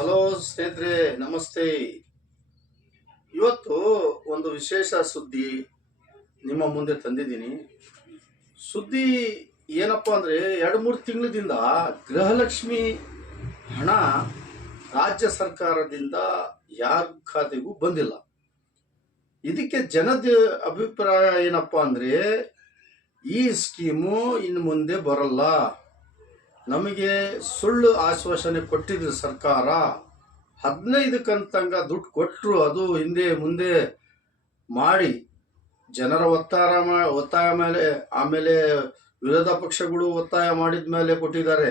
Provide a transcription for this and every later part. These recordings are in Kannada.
ಹಲೋ ಸ್ನೇಹಿತರೆ, ನಮಸ್ತೆ. ಇವತ್ತು ಒಂದು ವಿಶೇಷ ಸುದ್ದಿ ನಿಮ್ಮ ಮುಂದೆ ತಂದಿದ್ದೀನಿ. ಸುದ್ದಿ ಏನಪ್ಪ ಅಂದರೆ, 2-3 ತಿಂಗಳಿಂದ ಗೃಹಲಕ್ಷ್ಮಿ ಹಣ ರಾಜ್ಯ ಸರ್ಕಾರದಿಂದ ಯಾರ ಖಾತೆಗೂ ಬಂದಿಲ್ಲ. ಇದಕ್ಕೆ ಜನದ ಅಭಿಪ್ರಾಯ ಏನಪ್ಪ ಅಂದರೆ, ಈ ಸ್ಕೀಮು ಇನ್ನು ಮುಂದೆ ಬರಲ್ಲ, ನಮಗೆ ಸುಳ್ಳು ಆಶ್ವಾಸನೆ ಕೊಟ್ಟಿದ್ರು ಸರ್ಕಾರ, 15 ಕಂತಂಗ ದುಡ್ಡು ಕೊಟ್ಟರು, ಅದು ಹಿಂದೆ ಮುಂದೆ ಮಾಡಿ ಜನರ ಒತ್ತಾಯ ಮೇಲೆ, ಆಮೇಲೆ ವಿರೋಧ ಪಕ್ಷಗಳು ಒತ್ತಾಯ ಮಾಡಿದ ಮೇಲೆ ಕೊಟ್ಟಿದ್ದಾರೆ.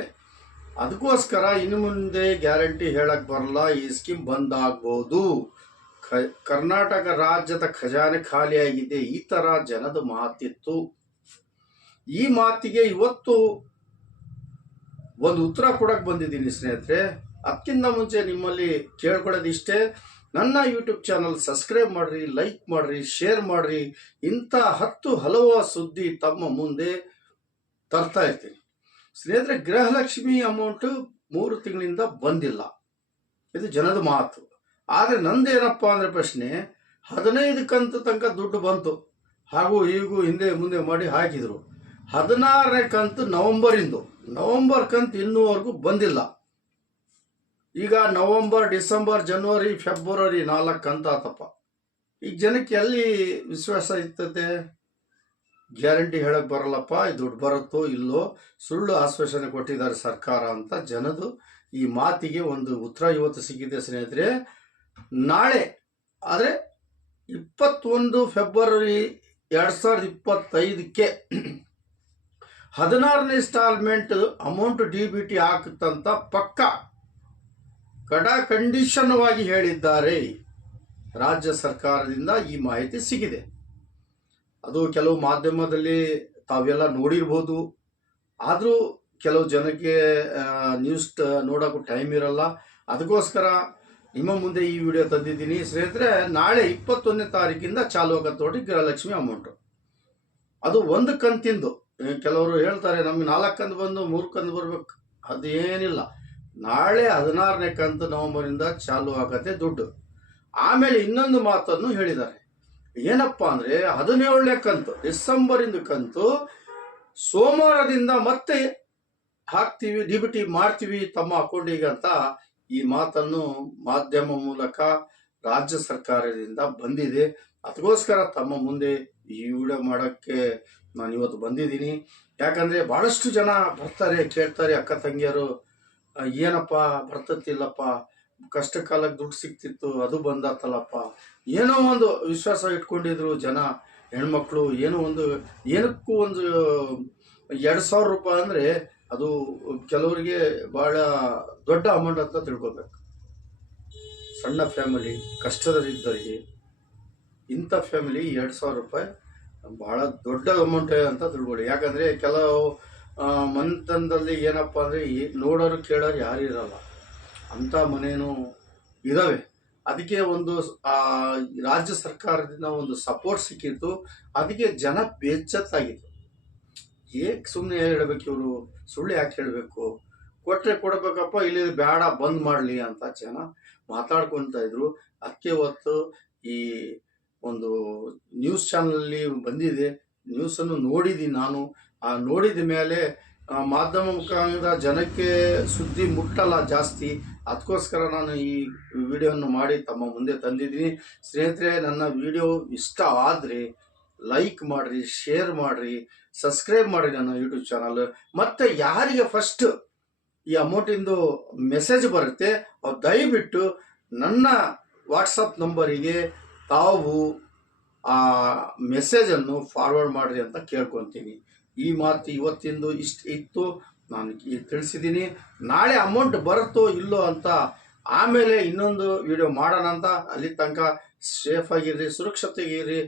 ಅದಕ್ಕೋಸ್ಕರ ಇನ್ನು ಮುಂದೆ ಗ್ಯಾರಂಟಿ ಹೇಳಕ್ ಬರಲ್ಲ, ಈ ಸ್ಕೀಮ್ ಬಂದ್ ಆಗ್ಬೋದು, ಕರ್ನಾಟಕ ರಾಜ್ಯದ ಖಜಾನೆ ಖಾಲಿಯಾಗಿದೆ, ಈ ತರ ಜನದ ಮಾತಿತ್ತು. ಈ ಮಾತಿಗೆ ಇವತ್ತು ಒಂದು ಉತ್ತರ ಕೊಡಕ್ಕೆ ಬಂದಿದ್ದೀನಿ ಸ್ನೇಹಿತರೆ. ಅದಕ್ಕಿಂತ ಮುಂಚೆ ನಿಮ್ಮಲ್ಲಿ ಕೇಳ್ಕೊಳ್ಳೋದಿಷ್ಟೇ, ನನ್ನ ಯೂಟ್ಯೂಬ್ ಚಾನಲ್ ಸಬ್ಸ್ಕ್ರೈಬ್ ಮಾಡ್ರಿ, ಲೈಕ್ ಮಾಡ್ರಿ, ಶೇರ್ ಮಾಡ್ರಿ. ಇಂಥ ಹಲವು ಸುದ್ದಿ ತಮ್ಮ ಮುಂದೆ ತರ್ತಾ ಇರ್ತೀನಿ ಸ್ನೇಹಿತರೆ. ಗೃಹಲಕ್ಷ್ಮಿ ಅಮೌಂಟ್ 3 ತಿಂಗಳಿಂದ ಬಂದಿಲ್ಲ, ಇದು ಜನದ ಮಾತು. ಆದರೆ ನಂದೇನಪ್ಪ ಅಂದರೆ ಪ್ರಶ್ನೆ, 15 ಕಂತು ತನಕ ದುಡ್ಡು ಬಂತು, ಹಾಗೂ ಹೀಗೂ ಹಿಂದೆ ಮುಂದೆ ಮಾಡಿ ಹಾಕಿದ್ರು. 16ನೇ ಕಂತು ನವೆಂಬರ್ ಕಂತು ಇನ್ನೂವರೆಗೂ ಬಂದಿಲ್ಲ. ಈಗ ನವೆಂಬರ್, ಡಿಸೆಂಬರ್, ಜನವರಿ, ಫೆಬ್ರವರಿ 4 ಕಂತು ಆತಪ್ಪ. ಈಗ ಜನಕ್ಕೆ ಎಲ್ಲಿ ವಿಶ್ವಾಸ ಇರ್ತದೆ? ಗ್ಯಾರಂಟಿ ಹೇಳಕ್ ಬರಲ್ಲಪ್ಪ, ಈ ದುಡ್ಡು ಬರುತ್ತೋ ಇಲ್ಲೋ, ಸುಳ್ಳು ಆಶ್ವಾಸನೆ ಕೊಟ್ಟಿದ್ದಾರೆ ಸರ್ಕಾರ ಅಂತ ಜನದು ಈ ಮಾತಿಗೆ ಒಂದು ಉತ್ತರ ಇವತ್ತು ಸಿಕ್ಕಿದೆ ಸ್ನೇಹಿತರೆ. ನಾಳೆ ಆದರೆ 21 ಫೆಬ್ರವರಿ 2025ಕ್ಕೆ 16ನೇ ಇನ್ಸ್ಟಾಲ್ಮೆಂಟ್ ಅಮೌಂಟ್ DBT ಹಾಕುತ್ತಂತ ಪಕ್ಕ ಕಂಡೀಷನ್ವಾಗಿ ಹೇಳಿದ್ದಾರೆ. ರಾಜ್ಯ ಸರ್ಕಾರದಿಂದ ಈ ಮಾಹಿತಿ ಸಿಗಿದೆ. ಅದು ಕೆಲವು ಮಾಧ್ಯಮದಲ್ಲಿ ತಾವೆಲ್ಲ ನೋಡಿರ್ಬೋದು, ಆದರೂ ಕೆಲವು ಜನಕ್ಕೆ ನ್ಯೂಸ್ ನೋಡೋಕ್ಕೂ ಟೈಮ್ ಇರಲ್ಲ. ಅದಕ್ಕೋಸ್ಕರ ನಿಮ್ಮ ಮುಂದೆ ಈ ವಿಡಿಯೋ ತಂದಿದ್ದೀನಿ ಸ್ನೇಹಿತರೆ. ನಾಳೆ 21ನೇ ತಾರೀಕಿಂದ ಚಾಲು ಆಗತ್ತೆ ನೋಡಿ ಗೃಹಲಕ್ಷ್ಮಿ ಅಮೌಂಟು. ಅದು 1 ಕಂತಿಂದು. ಕೆಲವರು ಹೇಳ್ತಾರೆ ನಮಗೆ 4 ಕಂತು ಬಂದು 3 ಕಂತು ಬರ್ಬೇಕು, ಅದೇನಿಲ್ಲ. ನಾಳೆ 16ನೇ ಕಂತು ನವೆಂಬರಿಂದ ಚಾಲು ಆಗತ್ತೆ ದುಡ್ಡು. ಆಮೇಲೆ ಇನ್ನೊಂದು ಮಾತನ್ನು ಹೇಳಿದ್ದಾರೆ, ಏನಪ್ಪ ಅಂದರೆ 17ನೇ ಕಂತು ಡಿಸೆಂಬರಿಂದ ಕಂತು ಸೋಮವಾರದಿಂದ ಮತ್ತೆ ಹಾಕ್ತೀವಿ, DBT ಮಾಡ್ತೀವಿ ತಮ್ಮ ಅಕೌಂಟಿಗೆ ಅಂತ ಈ ಮಾತನ್ನು ಮಾಧ್ಯಮ ಮೂಲಕ ರಾಜ್ಯ ಸರ್ಕಾರದಿಂದ ಬಂದಿದೆ. ಅದಕ್ಕೋಸ್ಕರ ತಮ್ಮ ಮುಂದೆ ಈ ವಿಡಿಯೋ ಮಾಡೋಕ್ಕೆ ನಾನು ಇವತ್ತು ಬಂದಿದ್ದೀನಿ. ಯಾಕಂದರೆ ಭಾಳಷ್ಟು ಜನ ಬರ್ತಾರೆ, ಕೇಳ್ತಾರೆ, ಅಕ್ಕ ತಂಗಿಯರು, ಏನಪ್ಪ ಬರ್ತತಿಲ್ಲಪ್ಪ, ಕಷ್ಟ ಕಾಲಕ್ಕೆ ದುಡ್ಡು ಸಿಗ್ತಿತ್ತು, ಅದು ಬಂದಾತಲ್ಲಪ್ಪ, ಏನೋ ಒಂದು ವಿಶ್ವಾಸ ಇಟ್ಕೊಂಡಿದ್ರು ಜನ, ಹೆಣ್ಮಕ್ಳು. ಏನಕ್ಕೂ ಒಂದು 2,000 ರೂಪಾಯಿ ಅಂದರೆ ಅದು ಕೆಲವರಿಗೆ ಭಾಳ ದೊಡ್ಡ ಅಮೌಂಟ್ ಅಂತ ತಿಳ್ಕೊಬೇಕು. ಸಣ್ಣ ಫ್ಯಾಮಿಲಿ, ಕಷ್ಟದಲ್ಲಿದ್ದವರಿಗೆ ಇಂಥ ಫ್ಯಾಮಿಲಿ 2,000 ರೂಪಾಯಿ ಭಾಳ ದೊಡ್ಡ ಅಮೌಂಟ್ ಅಂತ ತಿಳ್ಕೊಳ್ಳಿ. ಯಾಕಂದರೆ ಕೆಲವು ಮನೆತನದಲ್ಲಿ ಏನಪ್ಪ ಅಂದರೆ ನೋಡೋರು ಕೇಳೋರು ಯಾರು ಇರಲ್ಲ, ಅಂಥ ಮನೇನೂ ಇದ್ದಾವೆ. ಅದಕ್ಕೆ ಒಂದು ರಾಜ್ಯ ಸರ್ಕಾರದಿಂದ ಒಂದು ಸಪೋರ್ಟ್ ಸಿಕ್ಕಿತ್ತು. ಅದಕ್ಕೆ ಜನ ಬೇಜತ್ತಾಗಿತ್ತು. ಏಕೆ ಸುಮ್ಮನೆ ಹೇಳಬೇಕು, ಇವರು ಸುಳ್ಳು ಯಾಕೆ ಹೇಳಬೇಕು, ಕೊಟ್ಟರೆ ಕೊಡಬೇಕಪ್ಪ, ಇಲ್ಲಿ ಬೇಡ ಬಂದ್ ಮಾಡಲಿ ಅಂತ ಜನ ಮಾತಾಡ್ಕೊತಾ ಇದ್ರು. ಅದಕ್ಕೆ ಹೊತ್ತು ಈ ಒಂದು ನ್ಯೂಸ್ ಚಾನಲಲ್ಲಿ ಬಂದಿದೆ, ನ್ಯೂಸನ್ನು ನೋಡಿದ್ದೀನಿ ನಾನು. ಆ ನೋಡಿದ ಮೇಲೆ ಮಾಧ್ಯಮ ಮುಖಾಂತರ ಜನಕ್ಕೆ ಸುದ್ದಿ ಮುಟ್ಟಲ್ಲ ಜಾಸ್ತಿ. ಅದಕ್ಕೋಸ್ಕರ ನಾನು ಈ ವಿಡಿಯೋವನ್ನು ಮಾಡಿ ತಮ್ಮ ಮುಂದೆ ತಂದಿದ್ದೀನಿ ಸ್ನೇಹಿತರೆ. ನನ್ನ ವಿಡಿಯೋ ಇಷ್ಟ ಆದರೆ ಲೈಕ್ ಮಾಡಿರಿ, ಶೇರ್ ಮಾಡಿರಿ, ಸಬ್ಸ್ಕ್ರೈಬ್ ಮಾಡಿರಿ ನನ್ನ ಯೂಟ್ಯೂಬ್ ಚಾನಲ್. ಮತ್ತು ಯಾರಿಗೆ ಫಸ್ಟ್ ಈ ಅಮೌಂಟಿಂದು ಮೆಸೇಜ್ ಬರುತ್ತೆ ಅವ್ರು ದಯವಿಟ್ಟು ನನ್ನ ವಾಟ್ಸಪ್ ನಂಬರಿಗೆ ತಾವು ಆ ಮೆಸೇಜನ್ನು ಫಾರ್ವರ್ಡ್ ಮಾಡಿರಿ ಅಂತ ಕೇಳ್ಕೊತೀನಿ. ಈ ಮಾತು ಇವತ್ತಿಂದು ಇಷ್ಟು ಇತ್ತು, ನಾನು ತಿಳಿಸಿದ್ದೀನಿ. ನಾಳೆ ಅಮೌಂಟ್ ಬರುತ್ತೋ ಇಲ್ಲೋ ಅಂತ ಆಮೇಲೆ ಇನ್ನೊಂದು ವಿಡಿಯೋ ಮಾಡೋಣ ಅಂತ. ಅಲ್ಲಿ ತನಕ ಸೇಫ್ ಆಗಿರ್ರಿ, ಸುರಕ್ಷತೆಗಿರ್ರಿ.